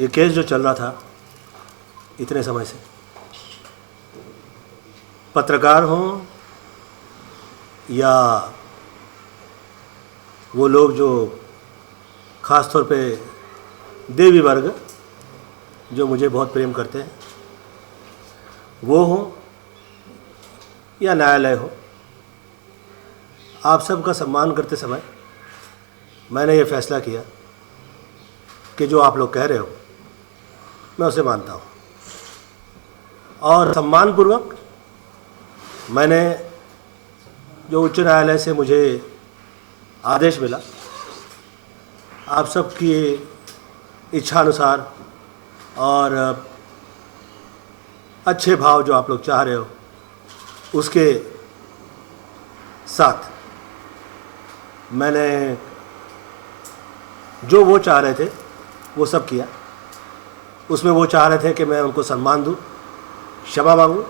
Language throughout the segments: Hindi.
ये केस जो चल रहा था इतने समय से, पत्रकार हों या वो लोग जो ख़ास तौर पे देवी वर्ग जो मुझे बहुत प्रेम करते हैं वो हो या न्यायालय हो, आप सबका सम्मान करते समय मैंने ये फैसला किया कि जो आप लोग कह रहे हो मैं उसे मानता हूँ और सम्मानपूर्वक मैंने जो उच्च न्यायालय से मुझे आदेश मिला, आप सबकी इच्छा अनुसार और अच्छे भाव जो आप लोग चाह रहे हो उसके साथ मैंने जो वो चाह रहे थे वो सब किया। उसमें वो चाह रहे थे कि मैं उनको सम्मान दूं, क्षमा मांगूं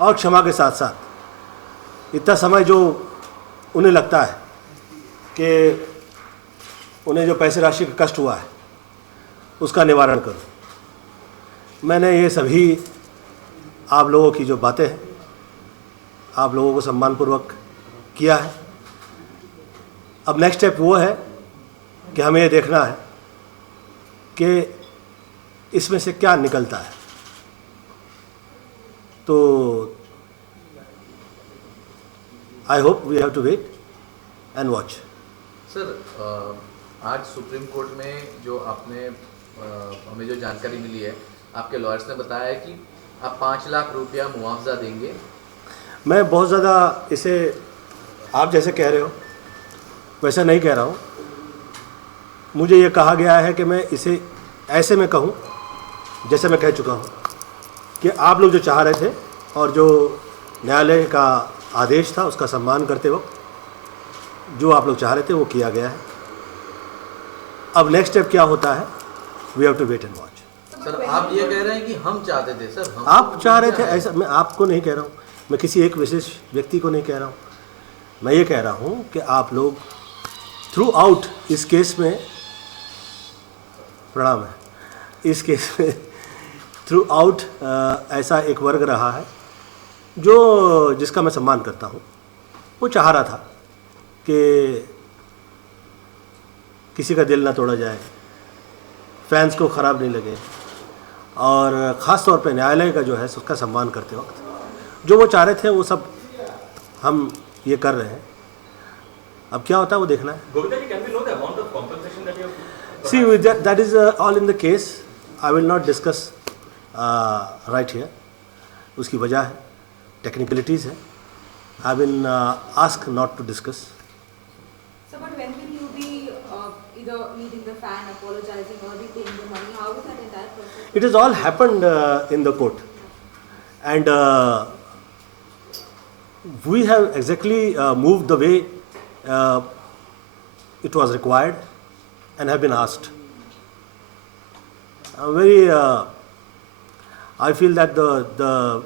और क्षमा के साथ साथ इतना समय जो उन्हें लगता है कि उन्हें जो पैसे राशि का कष्ट हुआ है उसका निवारण करूं। मैंने ये सभी आप लोगों की जो बातें हैं आप लोगों को सम्मानपूर्वक किया है। अब नेक्स्ट स्टेप वो है कि हमें ये देखना है कि इसमें से क्या निकलता है। तो I hope we have to wait and watch. Sir, आज सुप्रीम कोर्ट में जो आपने हमें जो जानकारी मिली है, आपके लॉयर्स ने बताया है कि आप 5 लाख रुपया मुआवजा देंगे। मैं बहुत ज़्यादा इसे आप जैसे कह रहे हो वैसा नहीं कह रहा हूँ। मुझे ये कहा गया है कि मैं इसे ऐसे में कहूँ जैसे मैं कह चुका हूँ कि आप लोग जो चाह रहे थे और जो न्यायालय का आदेश था उसका सम्मान करते वक्त जो आप लोग चाह रहे थे वो किया गया है। अब नेक्स्ट स्टेप क्या होता है, we have to wait and watch. Sir, आप ये कह रहे हैं कि हम चाहते थे। सर, हम आप चाह रहे थे ऐसा, मैं आपको नहीं कह रहा हूँ, मैं किसी एक विशेष व्यक्ति को नहीं कह रहा हूँ। मैं ये कह रहा हूँ कि आप लोग थ्रू आउट इस केस में, प्रणाम है, इस केस में थ्रू आउट ऐसा एक वर्ग रहा है जो जिसका मैं सम्मान करता हूँ। वो चाह रहा था कि किसी का दिल ना तोड़ा जाए, फैंस को ख़राब नहीं लगे और ख़ास तौर पे न्यायालय का जो है उसका सम्मान करते वक्त जो वो चाह रहे थे वो सब हम ये कर रहे हैं। अब क्या होता है वो देखना है। See, that is all in the case. I will not discuss right here. उसकी वजह है, technicalities है. I will ask not to discuss. So, but when will you be either meeting the fan, apologizing, or repaying the money? How is that entire process? It has all happened in the court, and we have exactly moved the way it was required and have been asked. I feel that the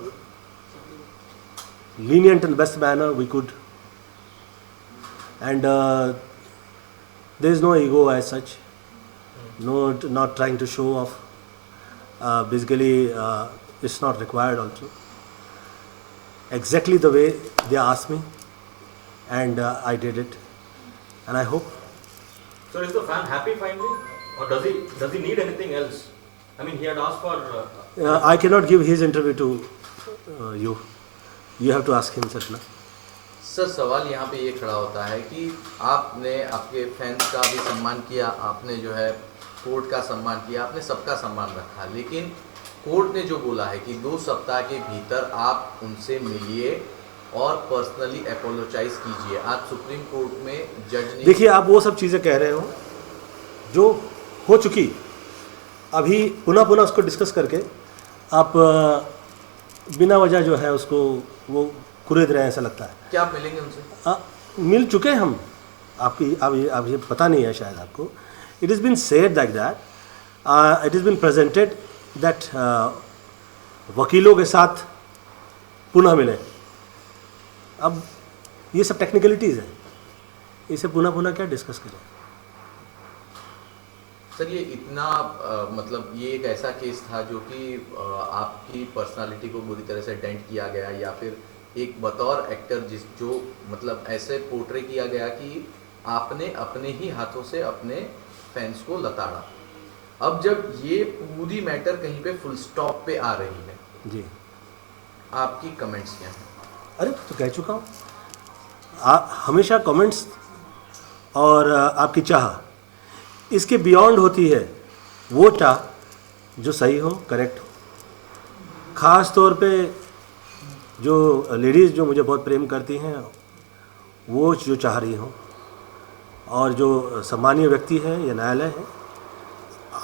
lenient and best manner we could, and there is no ego as such, not trying to show off. Basically, it's not required also. Exactly the way they asked me, and I did it, and I hope. So is the fan happy finally, or does he need anything else? I mean, he had asked for. I cannot give his interview to you. You have to ask him, Satna. Sir, सवाल यहाँ पे ये खड़ा होता है कि आपने आपके फैंस का भी सम्मान किया, आपने जो है कोर्ट का सम्मान किया, आपने सबका सम्मान रखा, लेकिन कोर्ट ने जो बोला है कि 2 सप्ताह के भीतर आप उनसे मिलिए और पर्सनली अपोलोजाइज कीजिए। आज सुप्रीम कोर्ट में जज ने, देखिए, आप वो सब चीज़ें कह रहे हो जो हो चुकी, अभी पुनः उसको डिस्कस करके आप बिना वजह जो है उसको वो कुरेद रहे हैं, ऐसा लगता है। क्या आप मिलेंगे उनसे? मिल चुके हम, आपकी अब ये पता नहीं है शायद आपको। It is been said like that, it is been presented that वकीलों के साथ पुनः मिले। अब ये सब टेक्निकलिटीज़ हैं, इसे पुनः क्या डिस्कस करें। सर ये इतना मतलब ये एक ऐसा केस था जो कि आपकी पर्सनालिटी को बुरी तरह से डेंट किया गया, या फिर एक बतौर एक्टर जो मतलब ऐसे पोर्ट्रे किया गया कि आपने अपने ही हाथों से अपने फैंस को लताड़ा। अब जब ये पूरी मैटर कहीं पे फुल स्टॉप पे आ रही है, जी, आपकी कमेंट्स क्या हैं? अरे तो कह चुका हूँ, हमेशा कमेंट्स और आपकी चाह इसके बियॉन्ड होती है। वो चाह जो सही हो, करेक्ट हो। ख़ास तौर पे जो लेडीज़ जो मुझे बहुत प्रेम करती हैं, वो जो चाह रही हों, और जो सम्मानीय व्यक्ति है या न्यायालय है,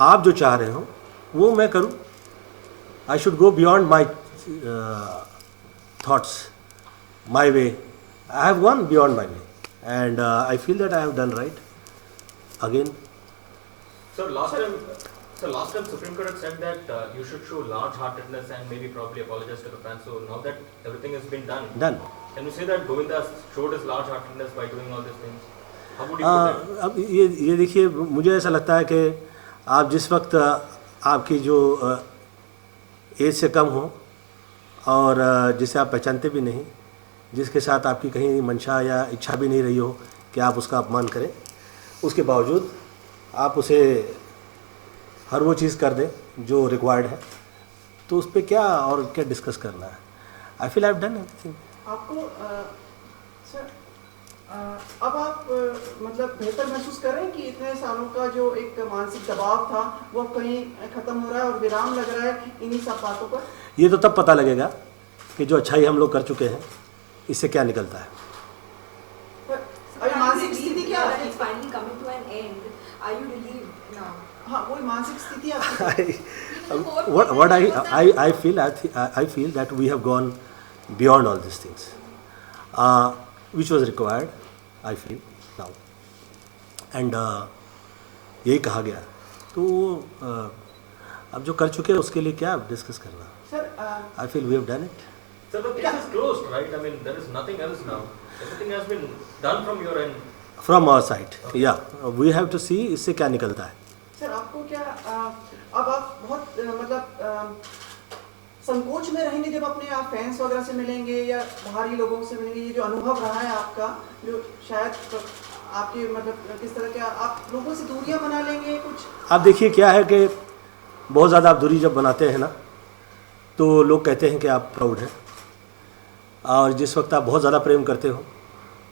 आप जो चाह रहे हो वो मैं करूं। I should go beyond my thoughts, my way. I have gone beyond my way and I feel that I have done right again. So last time Supreme Court had said that you should show large-heartedness and maybe probably apologize to the fans. So now that everything has been done, can you say that Govinda showed his large-heartedness by doing all these things? How would you put it? अब ये देखिए, मुझे ऐसा लगता है कि आप जिस वक्त आपकी जो एज से कम हो और जिसे आप पहचानते भी नहीं, जिसके साथ आपकी कहीं मंशा या इच्छा भी नहीं रही हो कि आप उसका अपमान करें, उसके बावजूद आप उसे हर वो चीज़ कर दें जो रिक्वायर्ड है, तो उस पर क्या और क्या डिस्कस करना है। आई feel I have done everything. आपको सर अब आप मतलब बेहतर महसूस कर रहे हैं कि इतने सालों का जो एक मानसिक दबाव था वो अब कहीं ख़त्म हो रहा है और विराम लग रहा है इन्हीं सब बातों पर? ये तो तब पता लगेगा कि जो अच्छाई हम लोग कर चुके हैं इससे क्या निकलता है। अभी मानसिक स्थिति क्या that है? it's finally coming to an end. Are you relieved now? हाँ, वही मानसिक स्थिति आपकी। I feel that we have gone beyond all these things, which was required, I feel now, and यही कहा गया। तो अब जो कर चुके हैं उसके लिए क्या डिस्कस करना। Sir I feel we have done it. So the case is closed, right? I mean, there is nothing else now. Everything has been done from your end. From our side, yeah, we have to see इससे क्या निकलता है। सर आपको क्या अब आप बहुत मतलब संकोच में रहेंगे जब अपने आप फैंस वगैरह से मिलेंगे या बाहरी लोगों से मिलेंगे? ये जो अनुभव रहा है आपका, जो शायद आपके मतलब किस तरह के आप लोगों से दूरियां बना लेंगे कुछ? आप देखिए क्या है कि बहुत ज़्यादा आप दूरी जब बनाते हैं ना, तो लोग कहते हैं कि आप प्राउड हैं, और जिस वक्त आप बहुत ज़्यादा प्रेम करते हो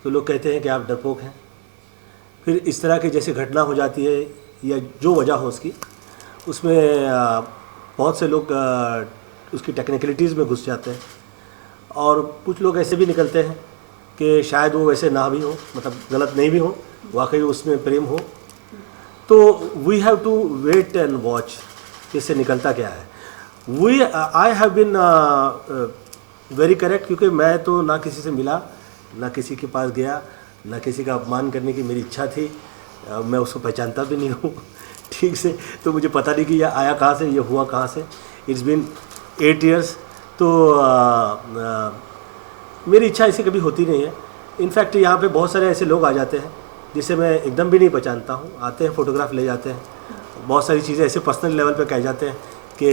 तो लोग कहते हैं कि आप डरपोक हैं। फिर इस तरह की जैसे घटना हो जाती है या जो वजह हो उसकी, उसमें बहुत से लोग उसकी टेक्निकलिटीज़ में घुस जाते हैं, और कुछ लोग ऐसे भी निकलते हैं कि शायद वो वैसे ना भी हो, मतलब गलत नहीं भी हो, वाकई उसमें प्रेम हो। तो we have to wait and watch इससे निकलता क्या है। I have been very correct, क्योंकि मैं तो ना किसी से मिला, ना किसी के पास गया, ना किसी का अपमान करने की मेरी इच्छा थी। मैं उसको पहचानता भी नहीं हूँ ठीक से, तो मुझे पता नहीं कि ये आया कहाँ से, ये हुआ कहाँ से। It's been 8 years। तो मेरी इच्छा ऐसी कभी होती नहीं है। इनफैक्ट यहाँ पे बहुत सारे ऐसे लोग आ जाते हैं जिसे मैं एकदम भी नहीं पहचानता हूँ, आते हैं, फ़ोटोग्राफ ले जाते हैं, बहुत सारी चीज़ें ऐसे पर्सनल लेवल पे कह जाते हैं कि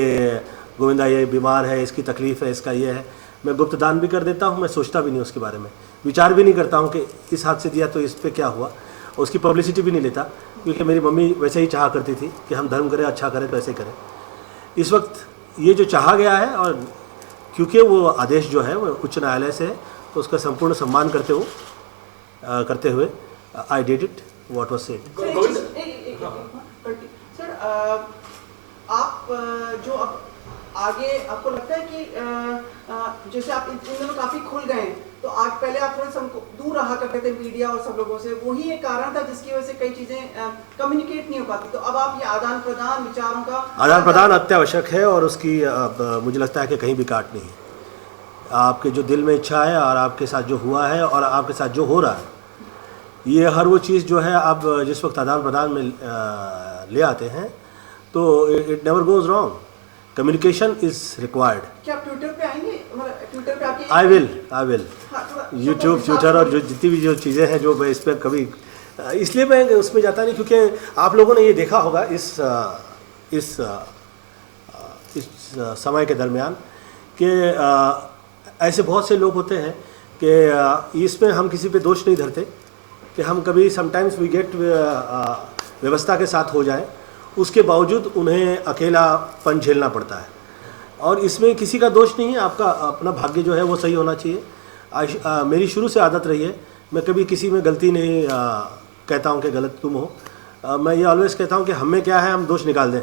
गोविंदा ये बीमार है, इसकी तकलीफ़ है, इसका ये है। मैं गुप्त दान भी कर देता हूँ, मैं सोचता भी नहीं उसके बारे में, विचार भी नहीं करता हूँ कि इस हाथ से दिया तो इस पर क्या हुआ, उसकी पब्लिसिटी भी नहीं लेता, क्योंकि मेरी मम्मी वैसे ही चाहा करती थी कि हम धर्म करें, अच्छा करें तो ऐसे करें। इस वक्त ये जो चाहा गया है, और क्योंकि वो आदेश जो है वो उच्च न्यायालय से है, तो उसका संपूर्ण सम्मान करते हुए I did it what was said. Sir आप जो अब आगे आपको लगता है कि जैसे आप इन दिनों काफ़ी खुल गए हैं, तो आज पहले आप थोड़े दूर रहा करते थे मीडिया और सब लोगों से, वही एक कारण था जिसकी वजह से कई चीज़ें कम्युनिकेट नहीं हो पाती। तो अब आप ये आदान प्रदान विचारों का आदान प्रदान अत्यावश्यक है, और उसकी मुझे लगता है कि कहीं भी काट नहीं है। आपके जो दिल में इच्छा है और आपके साथ जो हुआ है और आपके साथ जो हो रहा है, ये हर वो चीज़ जो है आप जिस वक्त आदान प्रदान में ले आते हैं तो it never goes wrong. Communication is required. क्या आप ट्विटर पे आएंगे? मतलब ट्विटर पे आपके आई विल यूट्यूब, ट्विटर और जो जितनी भी जो चीज़ें हैं जो मैं इस पर कभी इसलिए मैं उसमें जाता नहीं, क्योंकि आप लोगों ने ये देखा होगा इस समय के दरमियान कि ऐसे बहुत से लोग होते हैं कि इसमें हम किसी पे दोष नहीं धरते कि हम कभी समटाइम्स वी गेट व्यवस्था के साथ हो जाए, उसके बावजूद उन्हें अकेलापन झेलना पड़ता है। और इसमें किसी का दोष नहीं है, आपका अपना भाग्य जो है वो सही होना चाहिए। मेरी शुरू से आदत रही है, मैं कभी किसी में गलती नहीं कहता हूँ कि गलत तुम हो। मैं ये ऑलवेज कहता हूँ कि हम में क्या है, हम दोष निकाल दें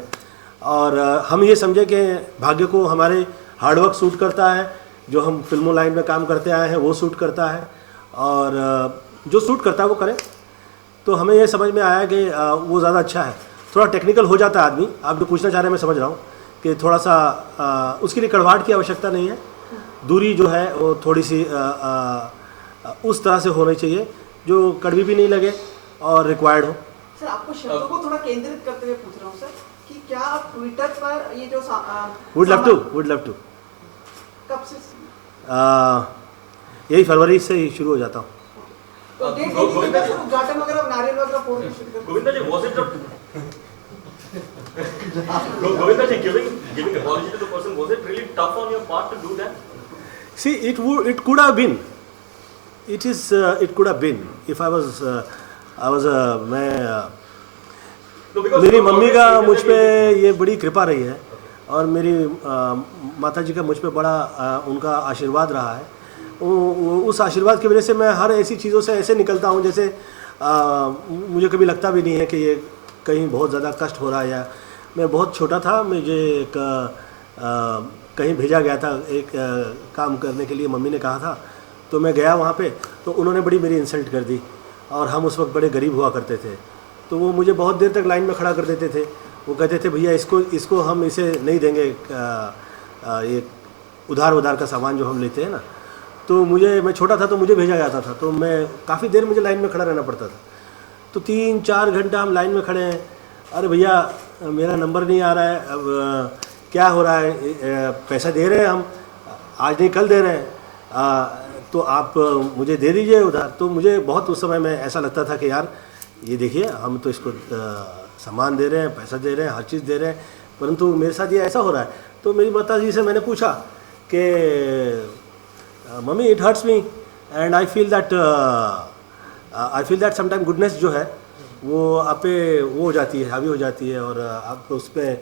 और हम ये समझें कि भाग्य को हमारे हार्डवर्क सूट करता है, जो हम फिल्मों लाइन में काम करते आए हैं वो सूट करता है, और जो सूट करता है वो करें। तो हमें ये समझ में आया कि वो ज़्यादा अच्छा है। थोड़ा टेक्निकल हो जाता है आदमी, आप जो पूछना चाह रहे हैं मैं समझ रहा हूँ कि थोड़ा सा उसके लिए कड़वाहट की आवश्यकता नहीं है, दूरी जो है वो थोड़ी सी उस तरह से होनी चाहिए जो कड़वी भी नहीं लगे और रिक्वायर्ड हो। सर आपको शब्दों को थोड़ा केंद्रित करते हुए पूछ रहा हूँ सर कि क्या आप ट्विटर पर ये जो वुड लव टू कब से यही फरवरी से ही शुरू हो जाता हूँ। तो डेट नहीं दी सर, उद्घाटन वगैरह नारियल वगैरह फोड़ने शुरू कर Govinda ji, was it Govinda ji, giving apology to the person, was it really tough on your part to do that? See, it could have been. It could have been if I was मैं No, because मेरी you मम्मी always का say मुझ that पे you- ये बड़ी कृपा रही है और मेरी माता जी का मुझ पे बड़ा उनका आशीर्वाद रहा है। उस आशीर्वाद की वजह से मैं हर ऐसी चीज़ों से ऐसे निकलता हूँ जैसे मुझे कभी लगता भी नहीं है कि ये कहीं बहुत ज़्यादा कष्ट हो रहा है। या मैं बहुत छोटा था, मुझे एक कहीं भेजा गया था एक काम करने के लिए, मम्मी ने कहा था, तो मैं गया वहाँ पे, तो उन्होंने बड़ी मेरी इंसल्ट कर दी और हम उस वक्त बड़े गरीब हुआ करते थे। तो वो मुझे बहुत देर तक लाइन में खड़ा कर देते थे। वो कहते थे भैया इसको हम इसे नहीं देंगे, ये उधार का सामान जो हम लेते हैं ना। तो मैं छोटा था तो मुझे भेजा जाता था, तो मैं काफ़ी देर मुझे लाइन में खड़ा रहना पड़ता था। तो 3-4 घंटा हम लाइन में खड़े हैं, अरे भैया मेरा नंबर नहीं आ रहा है, अब क्या हो रहा है, पैसा दे रहे हैं हम, आज नहीं कल दे रहे हैं, तो आप मुझे दे दीजिए उधार। तो मुझे बहुत उस समय में ऐसा लगता था कि यार ये देखिए हम तो इसको सामान दे रहे हैं, पैसा दे रहे हैं, हर चीज़ दे रहे हैं, परंतु मेरे साथ ये ऐसा हो रहा है। तो मेरी माता जी से मैंने पूछा कि mummy it hurts me and I feel that sometime goodness जो है वो आप पे वो हो जाती है, हावी हो जाती है और आप उस पर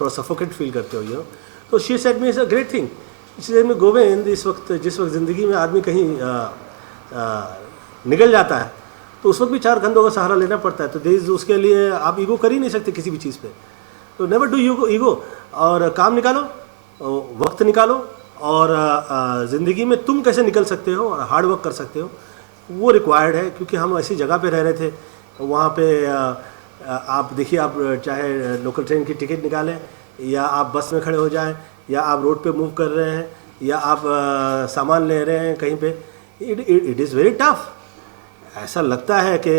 थोड़ा सफोकेट फील करते हो ये। तो she said me is a great thing. इसलिए मैं गोविंद जिस वक्त ज़िंदगी में आदमी कहीं निकल जाता है तो उस वक्त भी 4 कंधों का सहारा लेना पड़ता है। तो उसके लिए आप ईगो कर ही नहीं सकते किसी भी चीज़ पे। तो नेवर डू ईगो और काम निकालो, वक्त निकालो और ज़िंदगी में तुम कैसे निकल सकते हो और हार्ड वर्क कर सकते हो वो रिक्वायर्ड है। क्योंकि हम ऐसी जगह पे रह रहे थे, वहाँ पे आप देखिए, आप चाहे लोकल ट्रेन की टिकट निकालें या आप बस में खड़े हो जाएं या आप रोड पे मूव कर रहे हैं या आप सामान ले रहे हैं कहीं पे, इट इज़ वेरी टफ। ऐसा लगता है कि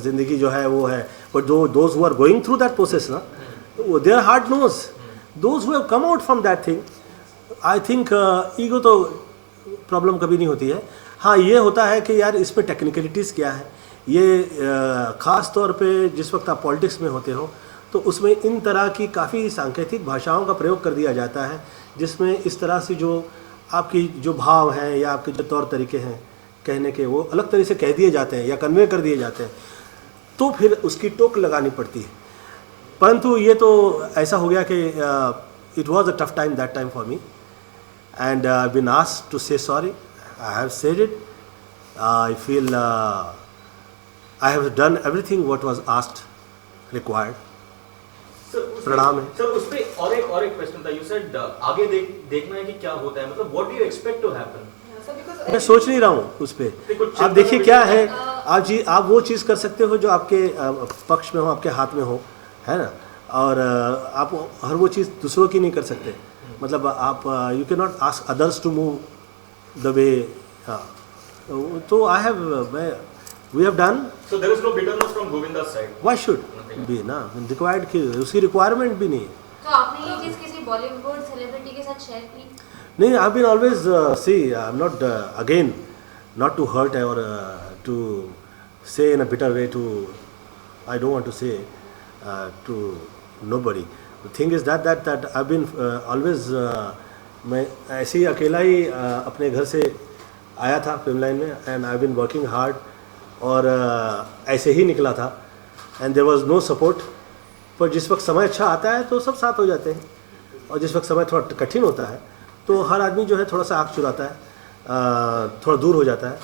ज़िंदगी जो है वो है, but those who are going through that process ना, their heart knows, those who have come out from that thing, I think ego तो प्रॉब्लम कभी नहीं होती है। हाँ, ये होता है कि यार इसमें टेक्निकलिटीज़ क्या है, ये ख़ास तौर पे जिस वक्त आप पॉलिटिक्स में होते हो तो उसमें इन तरह की काफ़ी सांकेतिक भाषाओं का प्रयोग कर दिया जाता है जिसमें इस तरह से जो आपकी जो भाव हैं या आपके जो तौर तरीके हैं कहने के वो अलग तरह से कह दिए जाते हैं या कन्वे कर दिए जाते हैं, तो फिर उसकी टोक लगानी पड़ती है। परंतु ये तो ऐसा हो गया कि it was a tough time that time for me and I been asked to say sorry, I have said it, I feel I have done everything what was asked required. प्रणाम है सर। उस पे और एक क्वेश्चन था, यू सेड आगे देखना है कि क्या होता है, मतलब what do you expect to happen? मैं सोच नहीं रहा हूँ उस पर। आप देखिए क्या है, आप वो चीज़ कर सकते हो जो आपके पक्ष में हो, आपके हाथ में हो, है ना। और आप हर वो चीज़ दूसरों की नहीं कर सकते। मतलब आप you can not ask others to move the way. तो we have done. So there is no bitterness from Govinda's side. Why should be ना रिक्वायर्ड की उसकी रिक्वायरमेंट भी नहीं है। तो आपने ये चीज़ किसी बॉलीवुड सेलिब्रिटी के साथ शेयर की? नहीं, I been always see, I am not again not to hurt और to say in a bitter way to, I don't want to say to nobody. The thing is that I've been always मैं ऐसे ही अकेला ही अपने घर से आया था फिल्म लाइन में, and I been working hard, और ऐसे ही निकला था, and there was no support. पर जिस वक्त समय अच्छा आता है तो सब साथ हो जाते हैं, और जिस वक्त समय थोड़ा कठिन होता है तो हर आदमी जो है थोड़ा सा आँख चुराता है, थोड़ा दूर हो जाता है.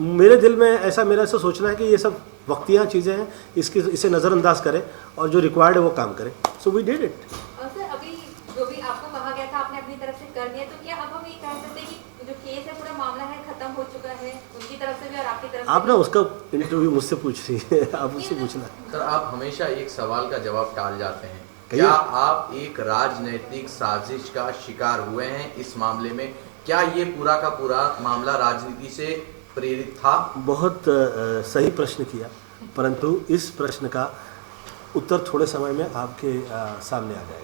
मेरे दिल में मेरा ऐसा सोचना है कि ये सब वक्तियाँ चीज़ें हैं, इसे नज़रअंदाज करें और जो रिक्वायर्ड है वो काम करें. So we did it. Sir अभी जो भी आपको कहा गया था आपने अपनी तरफ से कर दिया, तो क्या अब हम ये कह सकते हैं कि जो केस है पूरा मामला है खत्म हो चुका है उनकी तरफ से भी और आपकी तरफ से? आप ना उसका इंटरव्यू मुझसे पूछ रही है, आप उससे पूछना. सर आप हमेशा एक सवाल का जवाब टाल जाते हैं. कहिए. क्या आप एक राजनीतिक साजिश का शिकार हुए हैं इस मामले में? क्या ये पूरा का पूरा मामला राजनीति से प्रेरित था? बहुत सही प्रश्न किया, परंतु इस प्रश्न का उत्तर थोड़े समय में आपके सामने आ जाएगा.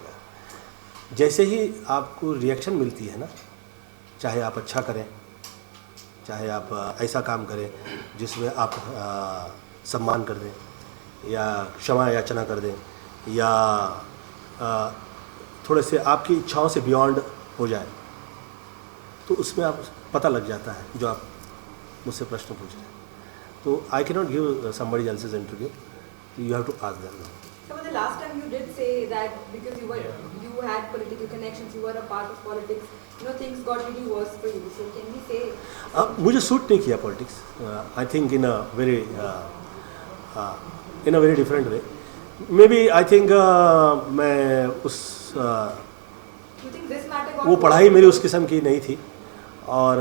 जैसे ही आपको रिएक्शन मिलती है ना, चाहे आप अच्छा करें, चाहे आप ऐसा काम करें जिसमें आप सम्मान कर दें, या क्षमा याचना कर दें, या थोड़े से आपकी इच्छाओं से बियॉन्ड हो जाए, तो उसमें आप पता लग जाता है जो आप मुझसे प्रश्न पूछ रहे हैं. तो I can not give somebody else's interview, you have to ask them. So the last time you did say that because you had political connections, you were a part of politics, things got really worse for you. So can we say? मुझे सूट नहीं किया politics. I think in a very different way. Maybe I think मैं उस You think this matter got वो worse? पढ़ाई मेरी उस किस्म की नहीं थी, और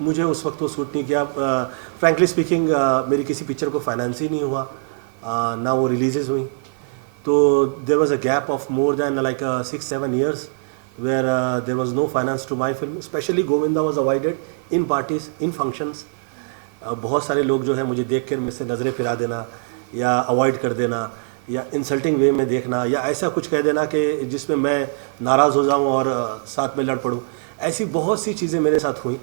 मुझे उस वक्त वो सूट नहीं किया. फ्रैंकली स्पीकिंग मेरी किसी पिक्चर को फाइनेंस ही नहीं हुआ, ना वो रिलीजेस हुई. तो there was a gap of more than like 6-7 years where there was no finance to my film. Especially Govinda was avoided in parties, in functions. बहुत सारे लोग जो है मुझे देख कर मुझसे नज़रें फिरा देना, या अवॉइड कर देना, या इंसल्टिंग वे में देखना, या ऐसा कुछ कह देना कि जिसमें मैं नाराज़ हो जाऊं और साथ में लड़ पड़ूं. ऐसी बहुत सी चीज़ें मेरे साथ हुई.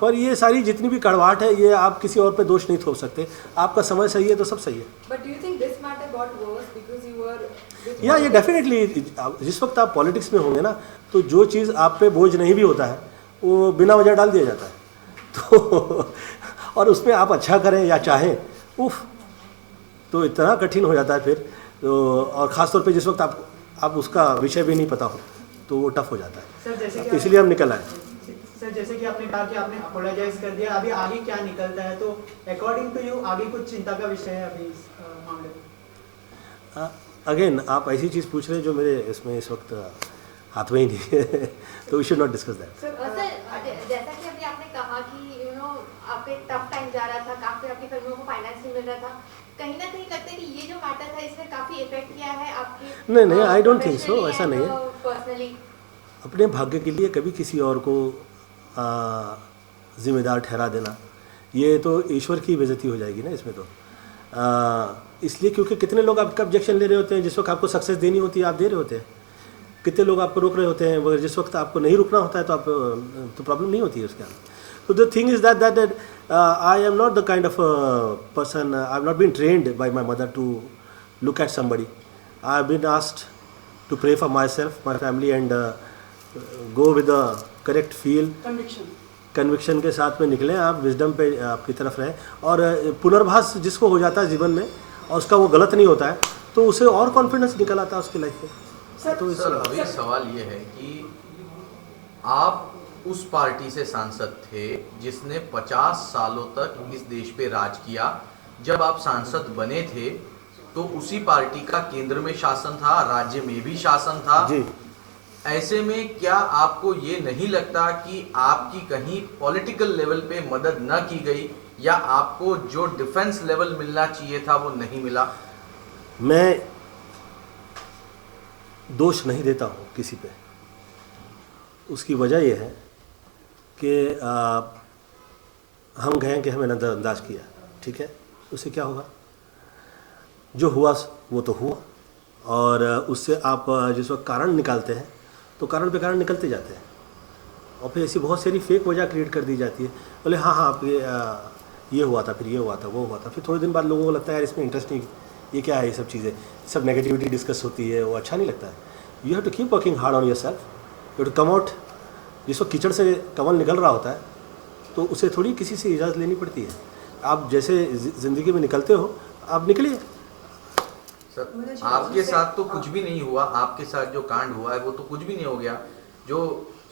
पर ये सारी जितनी भी कड़वाहट है, ये आप किसी और पे दोष नहीं थोप सकते. आपका समय सही है तो सब सही है. But do you think this matter got worse because you were? या ये डेफिनेटली, जिस वक्त आप पॉलिटिक्स में होंगे ना, तो जो चीज़ आप पे बोझ नहीं भी होता है वो बिना वजह डाल दिया जाता है. तो और उसमें आप अच्छा करें या चाहें, उफ, तो इतना कठिन हो जाता है फिर. तो और ख़ास तौर पे जिस वक्त आप उसका विषय भी नहीं पता हो तो वो टफ हो जाता है. सर जैसे कि इसलिए हम निकल आए. सर जैसे कि आपने कहा कि आपने अपोलोजाइज कर दिया, अभी आगे क्या निकलता है, तो अकॉर्डिंग टू यू आगे कुछ चिंता का विषय है अभी इस मामले में? अगेन आप ऐसी चीज़ पूछ रहे हैं जो मेरे इसमें इस वक्त हाथ में ही नहीं है. तो we should not discuss that. Sir जैसा कि अभी आपने कहा कि आपके टफ टाइम जा रहा था, काफी आपकी फिल्मों को फाइनेंस नहीं मिल रहा था, कहीं ना कहीं लगता है कि ये जो मैटर था इसने काफी इफेक्ट किया है आपके? नहीं, आई डोंट थिंक सो. ऐसा नहीं है. पर्सनली अपने भाग्य के लिए कभी किसी और को जिम्मेदार ठहरा देना, ये तो ईश्वर की बेइज्जती हो जाएगी ना इसमें. तो इसलिए क्योंकि कितने लोग आपका ऑब्जेक्शन ले रहे होते हैं जिस वक्त आपको सक्सेस देनी होती है, आप दे रहे होते हैं. कितने लोग आपको रोक रहे होते हैं, मगर जिस वक्त आपको नहीं रुकना होता है तो आप तो प्रॉब्लम नहीं होती है उसके अंदर. तो the thing is that I am not the kind of person, I have not been trained by my mother to look at somebody. I have been asked to pray for my self, my family, and go with the correct feel, conviction के साथ में निकलें आप, विजडम पे आपकी तरफ रहें. और पुनर्भास जिसको हो जाता है जीवन में और उसका वो गलत नहीं होता है, तो उसे और कॉन्फिडेंस निकल आता है उसकी लाइफ में. तो सर अभी सवाल ये है कि आप उस पार्टी से सांसद थे जिसने 50 सालों तक इस देश पे राज किया. जब आप सांसद बने थे तो उसी पार्टी का केंद्र में शासन था, राज्य में भी शासन था जी. ऐसे में क्या आपको ये नहीं लगता कि आपकी कहीं पॉलिटिकल लेवल पे मदद न की गई, या आपको जो डिफेंस लेवल मिलना चाहिए था वो नहीं मिला? मैं दोष नहीं देता हूँ किसी पे. उसकी वजह यह है कि हम कहें कि हमें नज़रअंदाज किया, ठीक है, उससे क्या होगा? जो हुआ वो तो हुआ, और उससे आप जिस वक्त कारण निकालते हैं तो कारण पे कारण निकलते जाते हैं, और फिर ऐसी बहुत सारी फेक वजह क्रिएट कर दी जाती है. बोले हाँ आप ये हुआ था, फिर ये हुआ था, वो हुआ था, फिर थोड़े दिन बाद लोगों को लगता है यार इसमें इंटरेस्ट नहीं, ये क्या है, ये सब चीज़ें, सब नेगेटिविटी डिस्कस होती है, वो अच्छा नहीं लगता है। You have to keep working hard on your self, you have to come out. जिस वक्त कीचड़ से कमल निकल रहा होता है तो उसे थोड़ी किसी से इजाज़त लेनी पड़ती है। आप जैसे ज़िंदगी में निकलते हो आप निकलिए। सर आपके साथ तो कुछ भी नहीं हुआ, आपके साथ जो कांड हुआ है वो तो कुछ भी नहीं हो गया। जो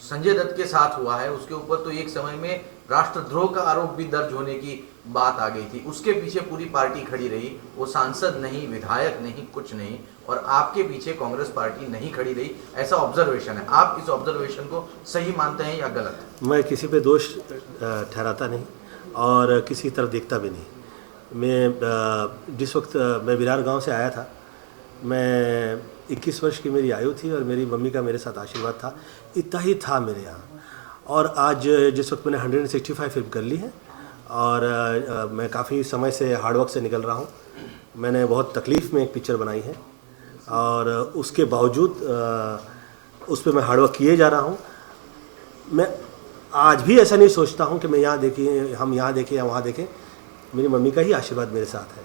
संजय दत्त के साथ हुआ है उसके ऊपर तो एक समय में राष्ट्रद्रोह का आरोप भी दर्ज होने की बात आ गई थी, उसके पीछे पूरी पार्टी खड़ी रही, वो सांसद नहीं, विधायक नहीं, कुछ नहीं, और आपके पीछे कांग्रेस पार्टी नहीं खड़ी रही, ऐसा ऑब्जर्वेशन है। आप इस ऑब्जर्वेशन को सही मानते हैं या गलत? मैं किसी पे दोष ठहराता नहीं और किसी तरफ देखता भी नहीं। मैं जिस वक्त मैं विरार गांव से आया था, मैं 21 वर्ष की मेरी आयु थी और मेरी मम्मी का मेरे साथ आशीर्वाद था, इतना ही था मेरे यहाँ। और आज जिस वक्त मैंने 165 फिल्म कर ली है और मैं काफ़ी समय से हार्डवर्क से निकल रहा हूँ। मैंने बहुत तकलीफ़ में एक पिक्चर बनाई है और उसके बावजूद उस पर मैं हार्डवर्क किए जा रहा हूँ। मैं आज भी ऐसा नहीं सोचता हूँ कि मैं यहाँ देखिए, हम यहाँ देखें या वहाँ देखें, मेरी मम्मी का ही आशीर्वाद मेरे साथ है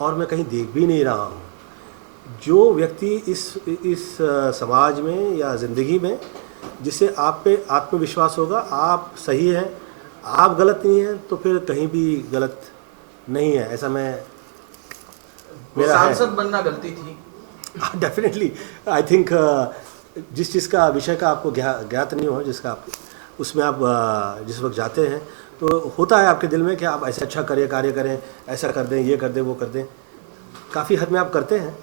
और मैं कहीं देख भी नहीं रहा हूँ। जो व्यक्ति इस समाज में या ज़िंदगी में जिससे आप पे आत्मविश्वास होगा, आप सही हैं, आप गलत नहीं हैं, तो फिर कहीं भी गलत नहीं है, ऐसा मैं मेरा है। सांसद बनना गलती थी? डेफिनेटली आई थिंक जिस चीज़ का विषय का आपको ज्ञात नहीं हो, जिसका आप उसमें आप जिस वक्त जाते हैं तो होता है आपके दिल में कि आप ऐसा अच्छा करें, कार्य करें, ऐसा कर दें, ये कर दें, वो कर दें। काफ़ी हद में आप करते हैं,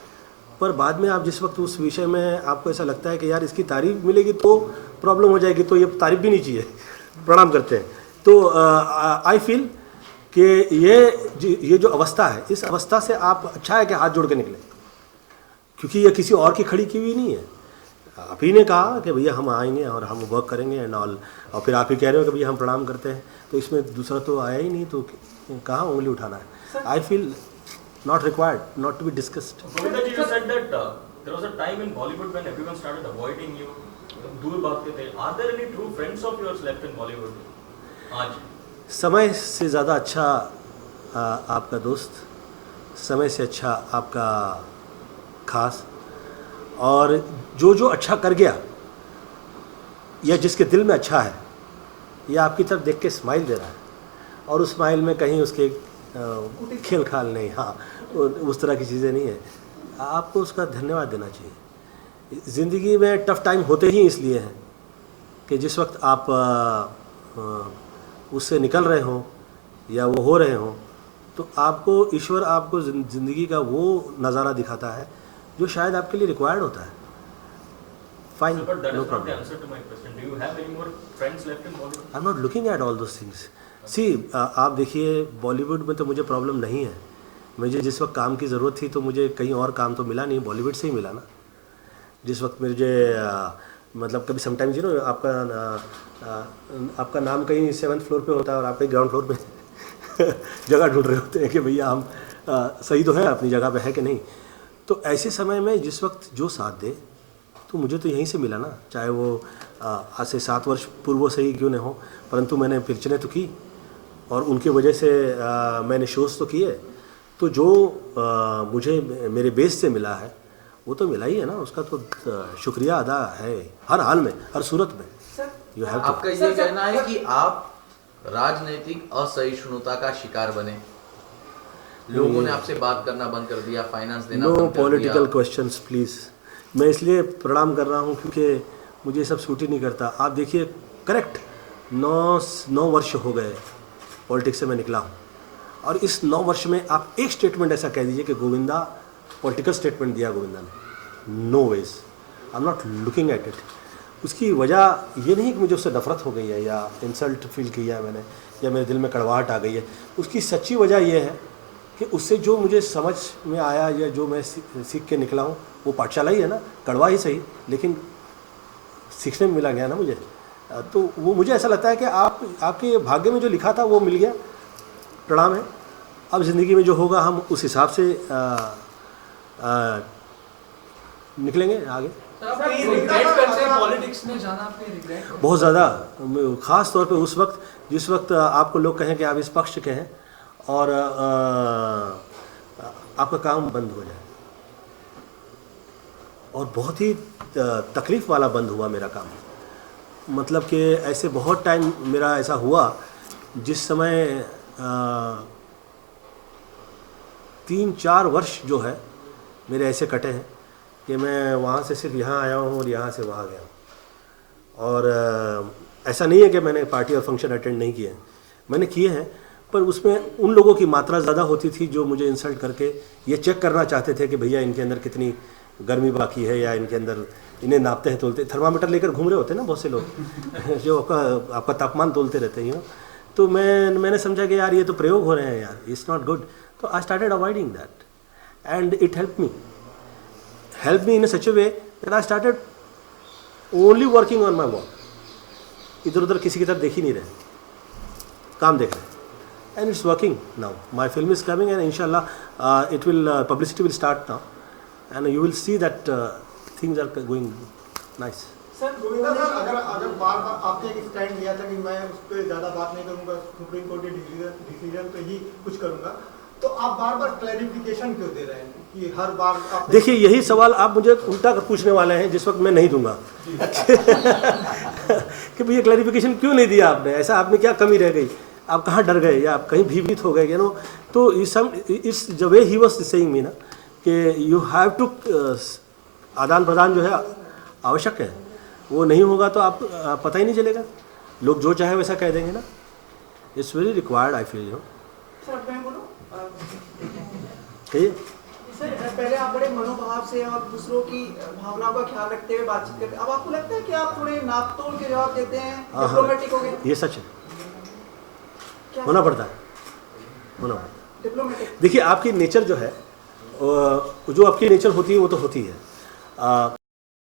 पर बाद में आप जिस वक्त उस विषय में आपको ऐसा लगता है कि यार इसकी तारीफ मिलेगी तो प्रॉब्लम हो जाएगी, तो ये तारीफ भी नहीं चाहिए, प्रणाम करते हैं। तो आई फील कि ये जो अवस्था है, इस अवस्था से आप अच्छा है कि हाथ जोड़ के निकले, क्योंकि ये किसी और की खड़ी की हुई नहीं है। आप ही ने कहा कि भैया हम आएंगे और हम वर्क करेंगे एंड ऑल, और फिर आप ही कह रहे हो कि भैया हम प्रणाम करते हैं, तो इसमें दूसरा तो आया ही नहीं, तो कहाँ उंगली उठाना है। I feel not required, not to be discussed. Govinda ji, you said that there was a time in Bollywood when everyone started avoiding you. दूर भागते थे. Are there any true friends of yours left in Bollywood? आज समय से ज़्यादा अच्छा आपका दोस्त, समय से अच्छा आपका खास, और जो अच्छा कर गया या जिसके दिल में अच्छा है, या आपकी तरफ देख के स्माइल दे रहा है और उस स्माइल में कहीं उसके खेल खाल नहीं, हाँ, उस तरह की चीज़ें नहीं है, आपको उसका धन्यवाद देना चाहिए। ज़िंदगी में टफ़ टाइम होते ही इसलिए हैं कि जिस वक्त आप उससे निकल रहे हों या वो हो रहे हों, तो आपको ईश्वर आपको ज़िंदगी का वो नज़ारा दिखाता है जो शायद आपके लिए रिक्वायर्ड होता है। Fine, no problem. I am not looking at all those things. See आप देखिए, बॉलीवुड में तो मुझे प्रॉब्लम नहीं है। मुझे जिस वक्त काम की ज़रूरत थी तो मुझे कहीं और काम तो मिला नहीं, बॉलीवुड से ही मिला ना। जिस वक्त मुझे मतलब कभी समटाइम्स यू नो आपका नाम कहीं 7th फ्लोर पे होता है और आप कहीं ग्राउंड फ्लोर पे जगह ढूंढ रहे होते हैं कि भैया हम सही तो है, अपनी जगह पे है कि नहीं। तो ऐसे समय में जिस वक्त जो साथ दे, तो मुझे तो यहीं से मिला ना, चाहे वो आज से 7 वर्ष पूर्व से ही क्यों न हो, परंतु मैंने पिक्चरें तो की और उनकी वजह से मैंने शोज़ तो किए, तो जो मुझे मेरे बेस से मिला है वो तो मिला ही है ना, उसका तो शुक्रिया अदा है हर हाल में, हर सूरत में। यू हैव आपका ये कहना है कि आप राजनीतिक असहिष्णुता का शिकार बने, लोगों ने आपसे बात करना बंद कर दिया, फाइनेंस देना नो बंद कर दिया? Political questions please. मैं इसलिए प्रणाम कर रहा हूँ क्योंकि मुझे सब सूट ही नहीं करता। आप देखिए, करेक्ट 9 वर्ष हो गए पॉलिटिक्स से मैं निकला हूँ, और इस 9 वर्ष में आप एक स्टेटमेंट ऐसा कह दीजिए कि गोविंदा पॉलिटिकल स्टेटमेंट दिया गोविंदा ने, no ways, I am not looking at it. उसकी वजह ये नहीं कि मुझे उससे नफरत हो गई है या इंसल्ट फील किया है मैंने या मेरे दिल में कड़वाहट आ गई है। उसकी सच्ची वजह यह है कि उससे जो मुझे समझ में आया या जो मैं सीख के निकला हूँ वो पाठशाला ही है ना, कड़वा ही सही, लेकिन सीखने में मिला गया ना मुझे। तो वो मुझे ऐसा लगता है कि आपके भाग्य में जो लिखा था वो मिल गया, प्रणाम है। अब ज़िंदगी में जो होगा हम उस हिसाब से निकलेंगे आगे। पॉलिटिक्स में जाना आपने रिग्रेट? बहुत ज़्यादा, ख़ास तौर पे उस वक्त जिस वक्त आपको लोग कहें कि आप इस पक्ष के हैं और आपका काम बंद हो जाए। और बहुत ही तकलीफ़ वाला बंद हुआ मेरा काम। मतलब कि ऐसे बहुत टाइम मेरा ऐसा हुआ जिस समय 3-4 वर्ष जो है मेरे ऐसे कटे हैं कि मैं वहाँ से सिर्फ यहाँ आया हूँ और यहाँ से वहाँ गया हूँ। और ऐसा नहीं है कि मैंने पार्टी और फंक्शन अटेंड नहीं किए हैं, मैंने किए हैं, पर उसमें उन लोगों की मात्रा ज़्यादा होती थी जो मुझे इंसल्ट करके ये चेक करना चाहते थे कि भैया इनके अंदर कितनी गर्मी बाकी है, या इनके अंदर इन्हें नापते हैं, तोलते, थर्मामीटर लेकर घूम रहे होते हैं ना बहुत से लोग जो आपका तापमान तोलते रहते हैं। तो मैंने समझा कि यार ये तो प्रयोग हो रहे हैं यार, इट्स नॉट गुड। तो I started avoiding that and it help me in such a way that I started only working on my work. इधर उधर किसी की तरफ देख ही नहीं रहे, काम देख रहे। And it's working now, my film is coming and इंशाल्लाह it will publicity will start now and you will see that things are going nice. Sir Govinda sir, अगर बार बार आपने एक स्टैंड लिया था कि मैं उस पर ज़्यादा बात नहीं करूँगा, सुप्रीम कोर्ट के डिसीजन पे ही कुछ करूँगा, तो आप बार बार क्लैरिफिकेशन क्यों दे रहे हैं कि हर बार आप? देखिए यही सवाल आप मुझे उल्टा कर पूछने वाले हैं जिस वक्त मैं नहीं दूंगा कि भैया क्लैरिफिकेशन क्यों नहीं दिया आपने, ऐसा आपने क्या कमी रह गई, आप कहाँ डर गए या आप कहीं भीभीत हो गए, यू नो। तो इस the way he was saying me ना कि यू हैव टू आदान प्रदान जो है आवश्यक है, वो नहीं होगा तो आप पता ही नहीं चलेगा, लोग जो चाहे वैसा कह देंगे ना। It's very required I feel, you know. Sir मैं बोलूं, कहिए। सर पहले आप बड़े मनोभाव से और दूसरों की भावनाओं का ख्याल रखते हुए बातचीत करते हैं, अब आपको लगता है कि आप थोड़े नापतोल के जवाब देते हैं, डिप्लोमेटिक हो गए? ये सच है, क्या होना पड़ता है, होना पड़ता है। डिप्लोमेटिक? देखिए आपकी नेचर जो है, जो आपकी नेचर होती है वो तो होती है।